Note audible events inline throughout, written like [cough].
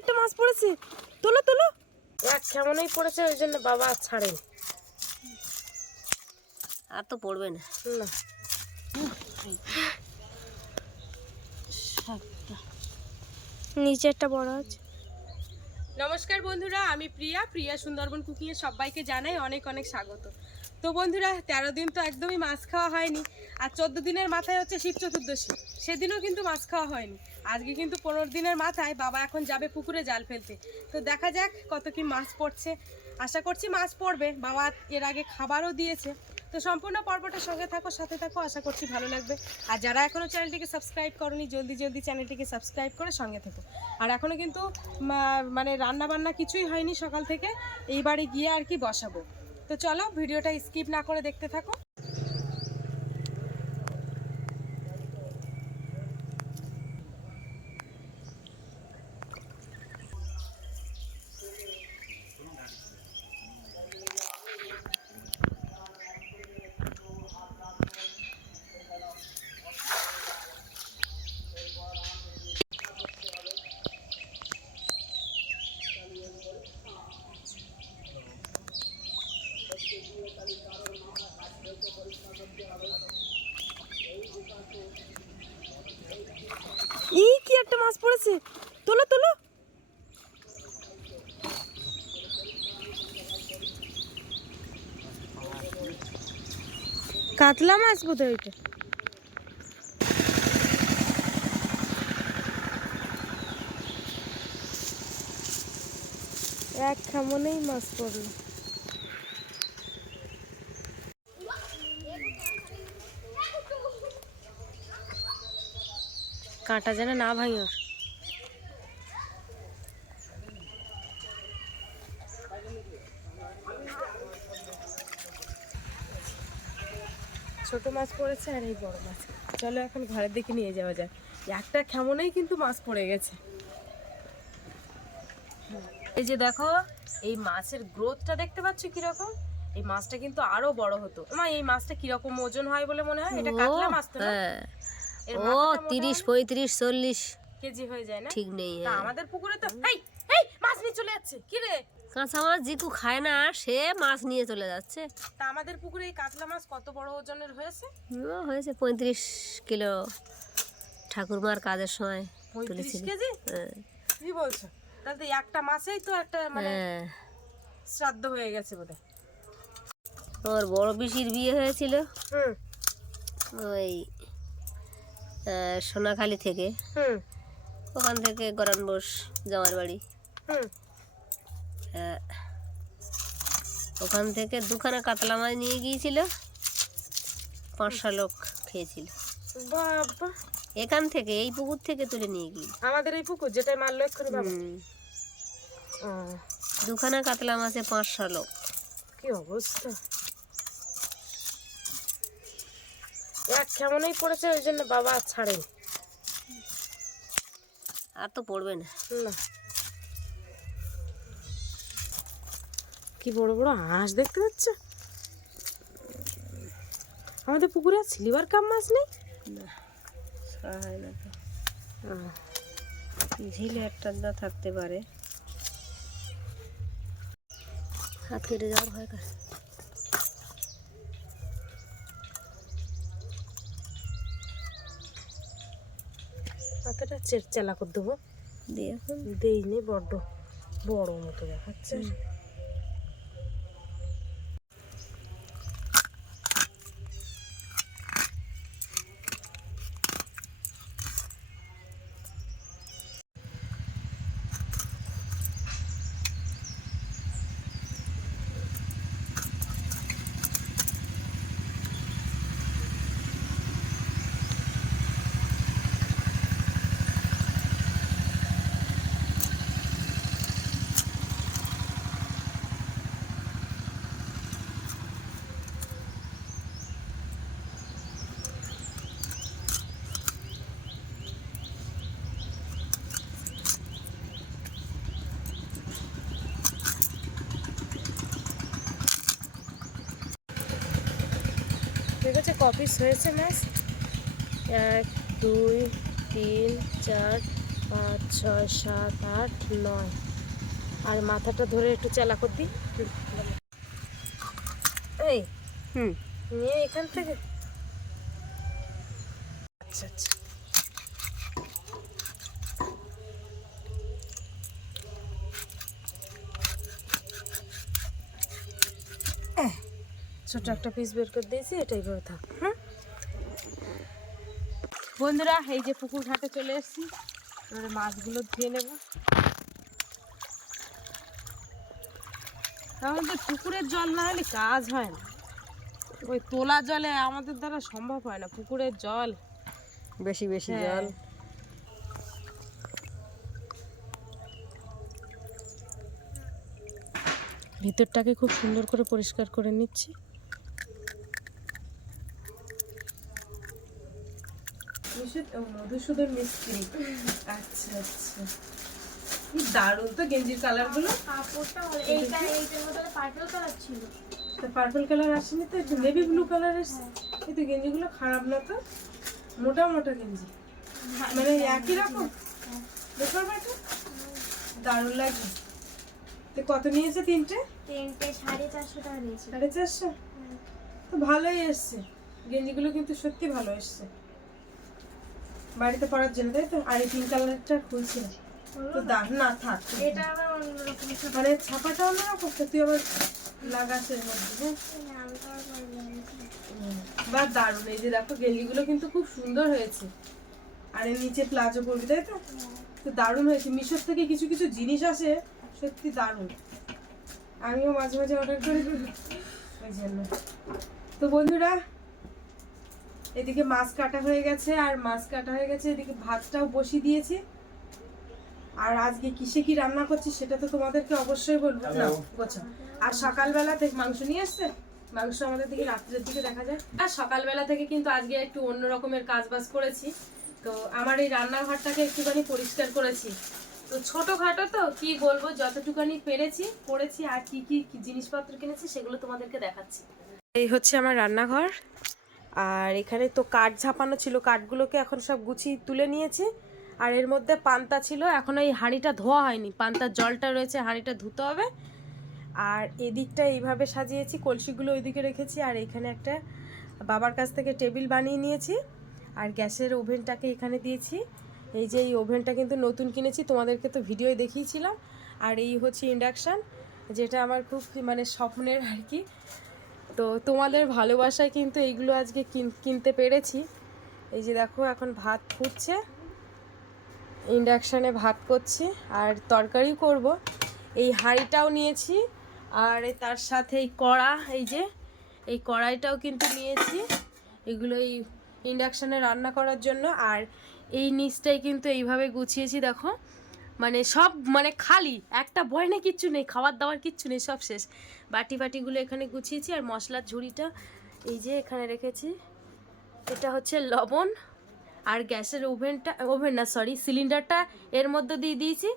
একটা মাছ পড়েছে। তোলো তোলো। কেমনই পড়েছে ওই জন্য বাবা ছাড়েন। আর তো পড়বে না। না। নিচে একটা বড় আছে। নমস্কার বন্ধুরা আমি প্রিয়া প্রিয়া সুন্দরবন কুকিংয়ে সবাইকে জানাই অনেক অনেক স্বাগত। তো বন্ধুরা তেরো দিন তো একদমই মাছ খাওয়া হয়নি আর চোদ্দ দিনের মাথায় হচ্ছে শিব চতুর্দশী। সেদিনও কিন্তু মাছ খাওয়া হয়নি। আজকে কিন্তু পনেরো দিনের মাথায় বাবা এখন যাবে পুকুরে জাল ফেলতে। তো দেখা যাক কত কি মাছ পড়ছে। আশা করছি মাছ পড়বে। বাবা এর আগে খাবারও দিয়েছে। তো সম্পূর্ণ পর্বটার সঙ্গে থাকো, সাথে থাকো। আশা করছি ভালো লাগবে। আর যারা এখনও চ্যানেলটিকে সাবস্ক্রাইব করনি, জলদি জলদি চ্যানেলটিকে সাবস্ক্রাইব করে সঙ্গে থেকো। আর এখনও কিন্তু মানে রান্না বান্না কিছুই হয়নি সকাল থেকে। এইবারে গিয়ে আর কি বসাবো। তো চলো ভিডিওটা স্কিপ না করে দেখতে থাকো ই কি একটা মাছ পড়েছে তোলো তোলো কাতলা মাছ বোধ হয় ওইটা। এক খামনেই মাছ পড়ল। কাঁটা যেন না ভাঙি ওর। ছোট মাছ পড়েছে আর এই বড় মাছ। চলো এখন ঘরের দিকে নিয়ে যাওয়া যাক। একটা কেমনই কিন্তু মাছ পড়ে গেছে। এই যে দেখো এই মাছের গ্রোথটা দেখতে পাচ্ছ কীরকম? এই মাছটা কিন্তু আরও বড় হতো। মা এই মাছটা কীরকম ওজন হয় বলে মনে হয়? এটা কাতলা মাছ তো না? হ্যাঁ। ও মাথাটা মনে তিরিশ হয় পঁয়ত্রিশ চল্লিশ। কেজি হয়ে যায় না? ঠিক নেই হ্যাঁ। আমাদের পুকুরে তো এই এই মাছ নিয়ে চলে যাচ্ছে। কি রে? কাঁচা মাছ জিকু খায় না সে মাছ নিয়ে চলে যাচ্ছে। তা আমাদের পুকুরে এই কাতলা মাছ কত বড় ওজনের হয়েছে? হয়েছে পঁয়ত্রিশ কিলো। ঠাকুরমার কাজের সময় তুলেছিল। কেজি? হ্যাঁ। কি বলছো? তাহলে একটা মাছেই তো একটা মানে হ্যাঁ। শ্রাদ্ধ হয়ে গেছে বোধহয় ওর বড় পিসির বিয়ে হয়েছিল। হুম। ওই সোনাখালি থেকে। হুম। ওখান থেকে গরান বোস জামার বাড়ি। ওখান থেকে দুখানা কাতলা মাছ নিয়ে গিয়েছিল পাঁচশো লোক খেয়েছিল। এখান থেকে এই পুকুর থেকে তুলে নিয়ে গিয়ে। আমাদের এই পুকুর যেটাই মারলো এক্ষুনি বাবা। দুখানা কাতলা মাছে পাঁচশো লোক। কি অবস্থা? এক কেমনই পড়েছে ওই জন্য বাবা ছাড়েন। আর তো পড়বে না। না। কি বড় বড় হাঁস দেখতে পাচ্ছ আমাদের পুকুরে আর সিলভার কাপ মাছ নেই? না না ঝিলে একটা দা থাকতে পারে। হাত কেটে যাওয়ার ভয় কার? হাতেটা চেলা করে দেবো। দিয়ে এখন দেইনি বড্ড বড় মতো দেখাচ্ছে। দেখেছে কপিস হয়েছে ম্যাচ এক দুই তিন চার পাঁচ ছয় সাত আট নয়। আর মাথাটা ধরে একটু চেলা করতি এই হুম। নিয়ে এখান থেকে। আচ্ছা আচ্ছা। ছোট একটা পিস বের করে দিয়েছি এটাই করে থাক হ্যাঁ বন্ধুরা এই যে পুকুর ঘাটে চলে এসেছি। এবারে মাছগুলো ধুয়ে নেব। আমাদের পুকুরের জল না হলে কাজ হয় না। ওই তোলা জলে আমাদের দ্বারা সম্ভব হয় না পুকুরের জল। বেশি বেশি হ্যাঁ। জল। ভিতরটাকে খুব সুন্দর করে পরিষ্কার করে নিচ্ছি। মধুসূদন মিস্ত্রি। আচ্ছা আচ্ছা। কি দারুণ তো গেঞ্জির কালারগুলো। কাপড়টা এইটা এইটার মধ্যে পার্পল কালার ছিল। পার্পল কালার আসেনি তো একটু নেভি ব্লু কালার এসছে এই তো গেঞ্জিগুলো খারাপ না তো। মোটা মোটা গেঞ্জি। মানে একই রকম? ব্যাপার ব্যাটা দারুণ লাগে তো কত নিয়েছে তিনটে? তিনটে সাড়ে চারশো টাকা নিয়েছিল সাড়ে চারশো? তো ভালোই এসছে। গেঞ্জিগুলো কিন্তু সত্যি ভালো এসছে। বাড়িতে পড়ার জন্য তাই তো? আর এই পিঙ্ক কালারটা খুলছি। তো দাম না থাক এটা আবার অন্যরকম মানে ছাপাটা অন্যরকম তুই আবার লাগাচ্ছে এর মধ্যে হ্যাঁ? না। বা দারুণ এই যে দেখো গেঞ্জিগুলো কিন্তু খুব সুন্দর হয়েছে। আর এর নিচে প্লাজো করবি তাই তো? তো দারুণ হয়েছে। মিশোর থেকে কিছু কিছু জিনিস আসে সত্যি দারুণ। আমিও মাঝে মাঝে অর্ডার করি। [laughs] ওই জন্য। তো বন্ধুরা এদিকে মাছ কাটা হয়ে গেছে আর মাছ কাটা হয়ে গেছে এদিকে ভাতটাও বসিয়ে দিয়েছি। আর আজকে কিসে কি রান্না করছি সেটা তো তোমাদেরকে অবশ্যই বলব। না গোছা। আর সকালবেলা থেকে মাংস নিয়ে এসছে? মাংস আমাদের দিকে রাত্রের দিকে দেখা যায় আর সকালবেলা থেকে কিন্তু আজকে একটু অন্য রকমের কাজ বাজ করেছি। তো আমার এই রান্নাঘরটাকে একটুখানি পরিষ্কার করেছি। তো ছোটখাটো তো কি বলব যতটুকানি পেরেছি করেছি আর কি কি জিনিসপত্র কিনেছি সেগুলো তোমাদেরকে দেখাচ্ছি। এই হচ্ছে আমার রান্নাঘর। আর এখানে তো কাঠ ঝাপানো ছিল, কাঠগুলোকে এখন সব গুছিয়ে তুলে নিয়েছি। আর এর মধ্যে পান্তা ছিল, এখন এই হাঁড়িটা ধোয়া হয়নি, পান্তার জলটা রয়েছে, হাঁড়িটা ধুতে হবে। আর এদিকটা এইভাবে সাজিয়েছি, কলসিগুলো ওইদিকে রেখেছি, আর এখানে একটা বাবার কাছ থেকে টেবিল বানিয়ে নিয়েছি। আর গ্যাসের ওভেনটাকে এখানে দিয়েছি। এই যে এই ওভেনটা কিন্তু নতুন কিনেছি, তোমাদেরকে তো ভিডিওয় দেখিয়েছিলাম। আর এই হচ্ছে ইন্ডাকশান, যেটা আমার খুব মানে স্বপ্নের আর কি। তো তোমাদের ভালোবাসায় কিন্তু এইগুলো আজকে কিন- কিনতে পেরেছি। এই যে দেখো, এখন ভাত ফুটছে। ইন্ডাকশানে ভাত করছি, আর তরকারি করব। এই হাঁড়িটাও নিয়েছি, আর তার সাথে এই কড়া, এই যে, এই কড়াইটাও কিন্তু নিয়েছি। এগুলো এই ইন্ডাকশানে রান্না করার জন্য, আর এই নিচটাই কিন্তু এইভাবে গুছিয়েছি, দেখো। মানে সব মানে খালি, একটা বয়নে কিচ্ছু নেই, খাবার দাবার কিচ্ছু নেই, সব শেষ। বাটি বাটিগুলো এখানে গুছিয়েছি, আর মশলার ঝুড়িটা এই যে এখানে রেখেছি। এটা হচ্ছে লবণ, আর গ্যাসের ওভেনটা, ওভেন না সরি সিলিন্ডারটা এর মধ্যে দিয়ে দিয়েছি।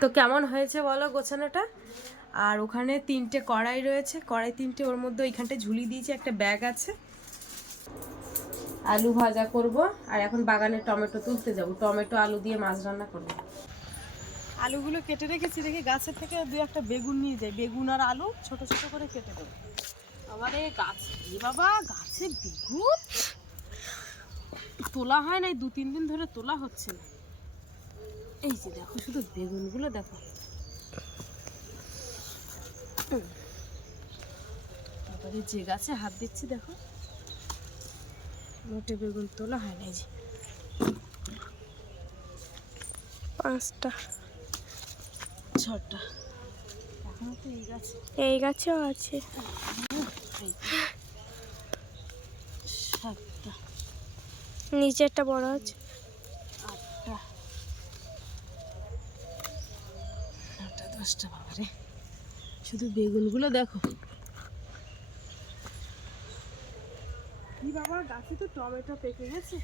তো কেমন হয়েছে বলো গোছানোটা? আর ওখানে তিনটে কড়াই রয়েছে, কড়াই তিনটে, ওর মধ্যে ওইখানটায় ঝুলি দিয়েছি, একটা ব্যাগ আছে। আলু ভাজা করব, আর এখন বাগানে টমেটো তুলতে যাব। টমেটো, আলু দিয়ে মাছ রান্না করব। আলুগুলো কেটে রেখেছি, দেখি গাছের থেকে দু একটা বেগুন নিয়ে যাই। বেগুন আর আলু ছোট ছোট করে কেটে দেবো। আমারে গাছ এ বাবা, গাছে বেগুন? তোলা হয় নাই, দু তিন দিন ধরে তোলা হচ্ছে না। এই যে দেখো, শুধু বেগুনগুলো দেখো। তারপরে যে গাছে হাত দিচ্ছি, দেখো। মোটে বেগুন তোলা হয় না যে। পাঁচটা। ছটা। এই গাছে। এই গাছেও আছে। সাতটা। নিচে একটা বড় আছে। আটটা। নটা দশটা বাবারে। শুধু বেগুনগুলো দেখো। বাবা গাছে তো টমেটো পেকে গেছে।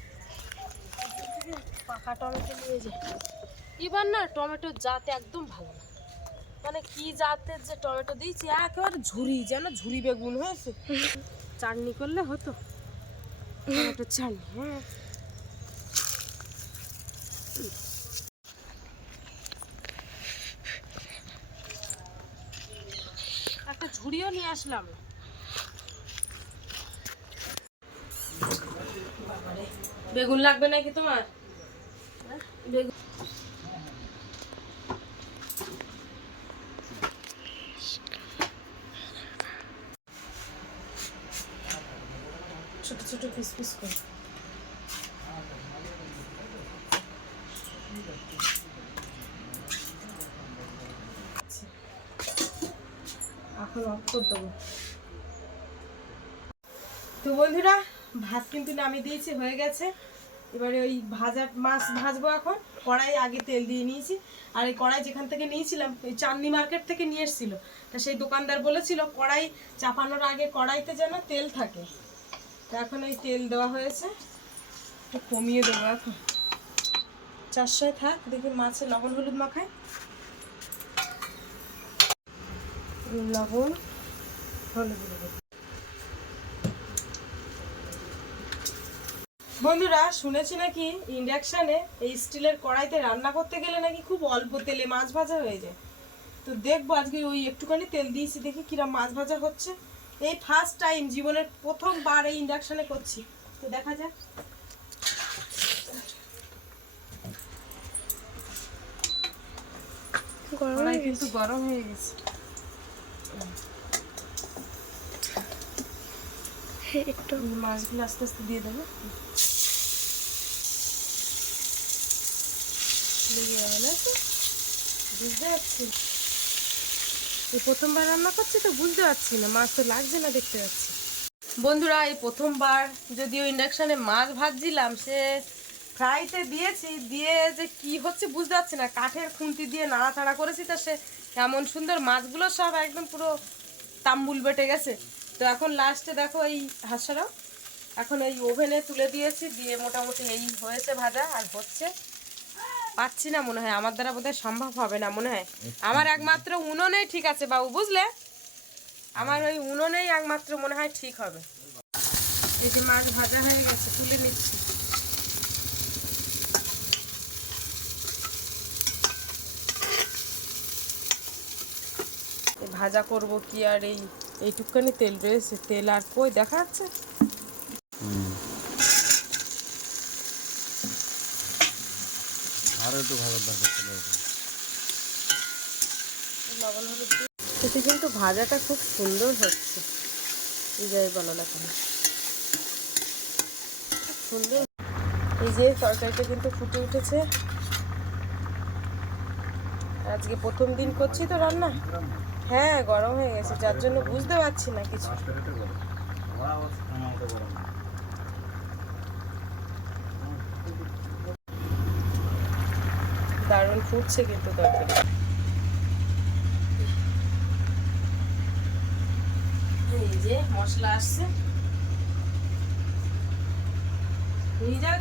পাকা টমেটো নিয়ে যায় এবার না টমেটো জাত একদম ভালো না। মানে কি জাতের যে টমেটো দিয়েছি, একেবারে ঝুরি, যেন ঝুরি বেগুন হয়েছে। চাটনি করলে হতো। টমেটো চাটনি হ্যাঁ। একটা ঝুড়িও নিয়ে আসলাম। বেগুন লাগবে নাকি তোমার? বেগুন ছোট ছোট পিস পিস করে। এখন অফ করে দেবো। তো বন্ধুরা ভাত কিন্তু নামিয়ে দিয়েছি, হয়ে গেছে। এবারে ওই ভাজা মাছ ভাজবো এখন। কড়াই আগে তেল দিয়ে নিয়েছি। আর এই কড়াই যেখান থেকে নিয়েছিলাম ওই চাঁদনি মার্কেট থেকে নিয়ে এসেছিল। তা সেই দোকানদার বলেছিল, কড়াই চাপানোর আগে কড়াইতে যেন তেল থাকে। তা এখন ওই তেল দেওয়া হয়েছে। একটু কমিয়ে দেবো এখন। চারশোয় থাক, দেখি মাছে লবণ, হলুদ মাখায় লবণ, হলুদ। বন্ধুরা শুনেছি নাকি ইন্ডাকশানে এই স্টিলের কড়াইতে রান্না করতে গেলে নাকি খুব অল্প তেলে মাছ ভাজা হয়ে যায়। তো দেখব আজকে ওই একটুখানি তেল দিয়েছি দেখি কিরম মাছ ভাজা হচ্ছে। এই ফার্স্ট টাইম জীবনের প্রথমবার এই ইন্ডাকশানে করছি। তো দেখা যাক। কড়াই কিন্তু গরম হয়ে গেছে। গেছে একটু। মাছগুলো আস্তে আস্তে দিয়ে দেবো। লেগে যাবে? বুঝতে পারছি। এই প্রথমবার রান্না করছি তো বুঝতে পারছি না, মাছ তো লাগছে না দেখতে পাচ্ছি। বন্ধুরা, এই প্রথমবার যদিও ইন্ডাকশানে মাছ ভাজছিলাম, সে ফ্রাইতে দিয়েছি, দিয়ে যে কি হচ্ছে বুঝতে পারছি না। কাঠের খুন্তি দিয়ে নাড়াচাড়া করেছি তা সে এমন সুন্দর মাছগুলো সব একদম পুরো তাম্বুল বেটে গেছে। তো এখন লাস্টে দেখো এই হাঁসরাও এখন এই ওভেনে তুলে দিয়েছি, দিয়ে মোটামুটি এই হয়েছে ভাজা আর হচ্ছে পাচ্ছি না মনে হয়। আমার দ্বারা বোধহয় সম্ভব হবে না মনে হয়। আমার একমাত্র উনুনেই ঠিক আছে বাবু, বুঝলে? আমার ওই উনুনেই একমাত্র মনে হয় ঠিক হবে। এই যে মাছ ভাজা হয়ে গেছে, তুলে নিচ্ছি। ভাজা করব কি আর এই তেল রয়েছে। তেল আর কই দেখা যাচ্ছে আরও একটু ভালো দরকার ছিল এটা। কিন্তু ভাজাটা খুব সুন্দর হচ্ছে। যাই বলো না সুন্দর। এই যে তরকারিটা কিন্তু ফুটে উঠেছে। আজকে প্রথম দিন করছি তো রান্না। হ্যাঁ গরম হয়ে গেছে যার জন্য বুঝতে পারছি না কিছু। দারুণ ফুটছে কিন্তু তরকারি এই মশলা আসছে। নিয়ে যাও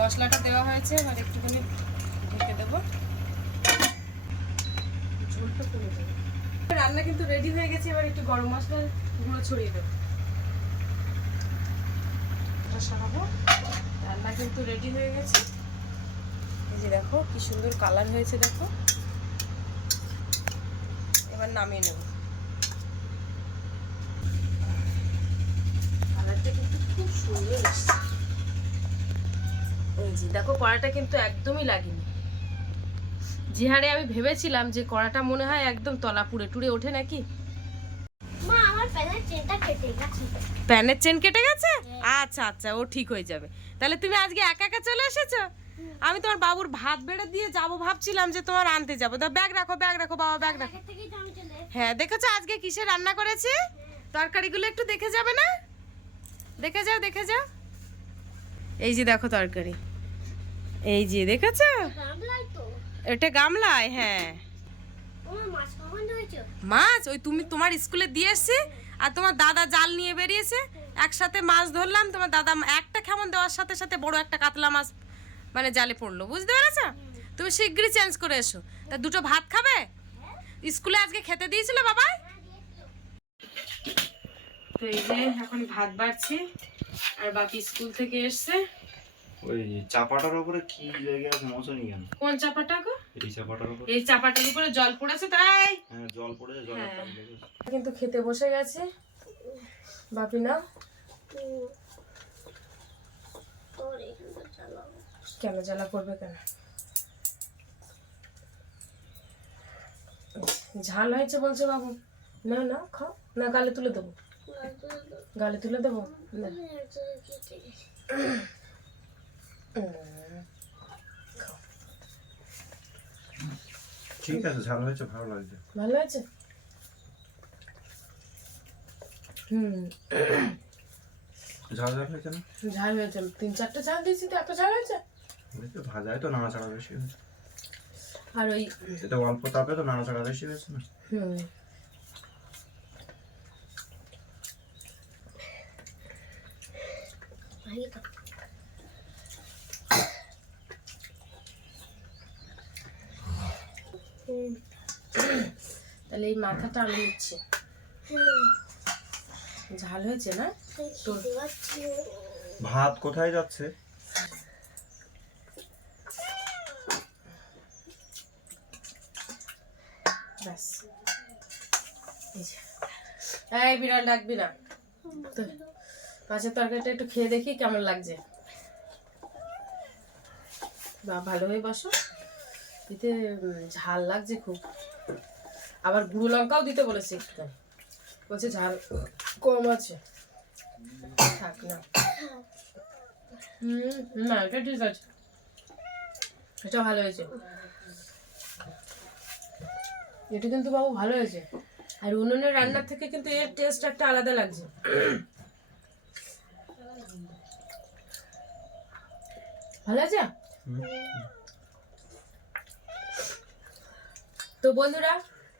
মশলাটা দেওয়া হয়েছে, এবার একটুখানি ঢেকে দেবো। ঝোলটা যাবে রান্না কিন্তু রেডি হয়ে গেছে, এবার একটু গরম মশলা গুঁড়ো ছড়িয়ে দেবো। সরাবো রান্না কিন্তু রেডি হয়ে গেছে। এই যে দেখো কি সুন্দর কালার হয়েছে দেখো। এবার নামিয়ে নেব। কালারটা কিন্তু খুব সুন্দর এসছে। এই যে দেখো কড়াটা কিন্তু একদমই লাগেনি। যে হারে আমি ভেবেছিলাম যে কড়াটা মনে হয় একদম তলা পুড়ে টুড়ে ওঠে নাকি? মা আমার প্যানের চেন কেটে গেছে। আচ্ছা আচ্ছা ও ঠিক হয়ে যাবে। তাহলে তুমি আজকে একা একা চলে এসেছ? আমি তোমার বাবুর ভাত বেড়ে দিয়ে যাব ভাবছিলাম যে তোমার আনতে যাব। তা ব্যাগ রাখো ব্যাগ রাখো বাবা ব্যাগ রাখো। হ্যাঁ দেখেছ আজকে কিসে রান্না করেছি? তরকারিগুলো একটু দেখে যাবে না? দেখে যাও দেখে যাও। এই যে দেখো তরকারি। এই যে দেখেছ? এটা গামলায় হ্যাঁ। মাছ? ওই তুমি তোমার স্কুলে দিয়ে এসছি আর তোমার দাদা জাল নিয়ে বেরিয়েছে। একসাথে মাছ ধরলাম তোমার দাদা একটা খেমন দেওয়ার সাথে সাথে বড় একটা কাতলা মাছ মানে জালে পড়ল। বুঝতে পেরেছ? তুমি শিগগিরই চেঞ্জ করে এসো। তা দুটো ভাত খাবে? স্কুলে আজকে খেতে দিয়েছিল বাবা? তো এই যে এখন ভাত বাড়ছি আর বাপি স্কুল থেকে এসছে। ওই চাপাটার উপরে কি কেন কোন চাপাটা গো? এই চাপাটার উপরে। এই চাপাটার উপরে জল পড়েছে তাই? হ্যাঁ জল পড়েছে জলের হ্যাঁ। কিন্তু খেতে বসে গেছে। বাপি না। কেন জ্বালা করবে কেন? ঝাল হয়েছে বলছে বাবু। না না খাও। না গালে তুলে দেবো। গালে তুলে দেবো? না। ঠিক আছে ঝাল হয়েছে ভালো লাগছে। ভালো আছে হুম। ঝাল ঝাল হয়েছে না? ঝাল হয়েছে। তিন চারটে ঝাল দিয়েছি তো এত ঝাল হয়েছে? ওই তো ভাজায় তো নাড়াচাড়া বেশি হয়েছে। আর ওই এটা অল্প তাপে তো নাড়াচাড়া বেশি হয়েছে না? হুম। তাহলে এই মাথাটা আমি নিচ্ছি। ঝাল হয়েছে না? ভাত কোথায় যাচ্ছে? এই বিড়াল ডাকবি না। মাছের তরকারিটা একটু খেয়ে দেখি কেমন লাগছে। বা ভালোভাবে বসো। এতে ঝাল লাগছে খুব। আবার গুঁড়ো লঙ্কাও দিতে বলেছে। বলছে ঝাল কম আছে। থাক না। হুম, না, এটা ঠিক আছে। এটা ভালো হয়েছে। এটা কিন্তু বাবু ভালো হয়েছে। আর উনুনের রান্নার থেকে কিন্তু এর টেস্ট একটা আলাদা লাগছে। ভালো আছে? তো বন্ধুরা,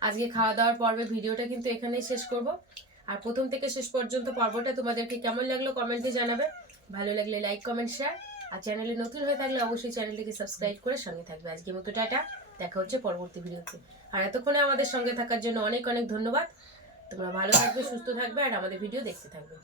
আজকে খাওয়া দাওয়ার পর্বে ভিডিওটা কিন্তু এখানেই শেষ করব। আর প্রথম থেকে শেষ পর্যন্ত পর্বটা তোমাদেরকে কেমন লাগল কমেন্টে জানাবে। ভালো লাগলে লাইক কমেন্ট শেয়ার আর চ্যানেলে নতুন হয়ে থাকলে অবশ্যই চ্যানেলটিকে সাবস্ক্রাইব করে সঙ্গে থাকবে। আজকে মতো টাটা, দেখা হচ্ছে পরবর্তী ভিডিওতে আর এতক্ষণে আমাদের সঙ্গে থাকার জন্য অনেক অনেক ধন্যবাদ। তোমরা ভালো থাকবে, সুস্থ থাকবে, আর আমাদের ভিডিও দেখতে থাকবে।